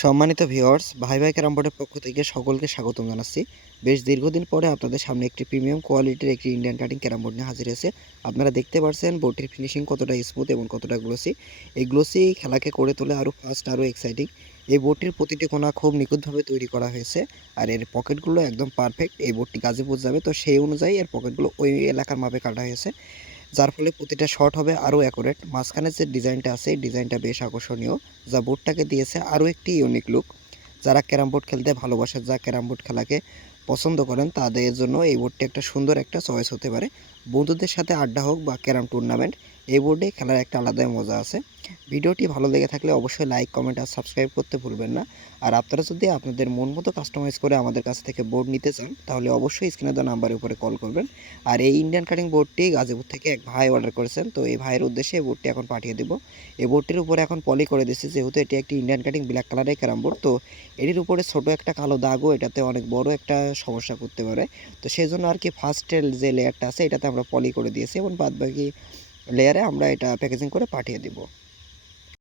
সম্মানিত ভিউয়ার্স, ভাই ভাই ক্যারাম বোর্ডের পক্ষ থেকে সকলকে স্বাগতম জানাচ্ছি। বেশ দীর্ঘদিন পরে আপনাদের সামনে একটি প্রিমিয়াম কোয়ালিটির একটি ইন্ডিয়ান কাটিং ক্যারাম বোর্ড নিয়ে হাজির হয়েছে। আপনারা দেখতে পাচ্ছেন বোর্ডটির ফিনিশিং কতটা স্মুথ এবং কতটা গ্লোসি। এই গ্লোসি খেলাকে করে তোলে আরও ফাস্ট, আরও এক্সাইটিং। এই বোর্ডটির প্রতিটি কোণা খুব নিখুঁতভাবে তৈরি করা হয়েছে, আর এর পকেটগুলো একদম পারফেক্ট। এই বোর্ডটি গাজীপুর যাবে, তো সেই অনুযায়ী এর পকেটগুলো ওই এলাকার মাপে কাটা হয়েছে, যার ফলে প্রতিটা শট হবে আরও অ্যাকুরেট। মাঝখানে যে ডিজাইনটা আছে, এই ডিজাইনটা বেশ আকর্ষণীয়, যা বোর্ডটাকে দিয়েছে আরও একটি ইউনিক লুক। যারা ক্যারাম বোর্ড খেলতে ভালোবাসে, যা ক্যারাম বোর্ড খেলাকে পছন্দ করেন, তাদের জন্য এই বোর্ডটি একটা সুন্দর একটা চয়েস হতে পারে। বন্ধুদের সাথে আড্ডা হোক বা ক্যারাম টুর্নামেন্ট, এই বোর্ডে খেলার একটা আলাদাই মজা আছে। ভিডিওটি ভালো লেগে থাকলে অবশ্যই লাইক, কমেন্ট আর সাবস্ক্রাইব করতে ভুলবেন না। আর আপনারা যদি আপনাদের মন মতো কাস্টমাইজ করে আমাদের কাছ থেকে বোর্ড নিতে চান, তাহলে অবশ্যই স্ক্রিনে দেওয়া নাম্বারের উপরে কল করবেন। আর এই ইন্ডিয়ান কাটিং বোর্ডটি গাজীপুর থেকে এক ভাই অর্ডার করেছেন, তো এই ভাইয়ের উদ্দেশ্যে এই বোর্ডটি এখন পাঠিয়ে দেব। এই বোর্ডটির উপরে এখন পলি করে দিচ্ছি, যেহেতু এটি একটি ইন্ডিয়ান কাটিং ব্ল্যাক কালারের ক্যারাম বোর্ড। তো এটির উপরে ছোট একটা কালো দাগও এটাতে অনেক বড় একটা সমস্যা করতে পারে। তো সেজন্য আর কি ফার্স্টের যে লেয়ারটা আছে, এটাতে আমরা পলি করে দিয়েছি এবং বাদবাকি লেয়ারে আমরা এটা প্যাকেজিং করে পাঠিয়ে দেব।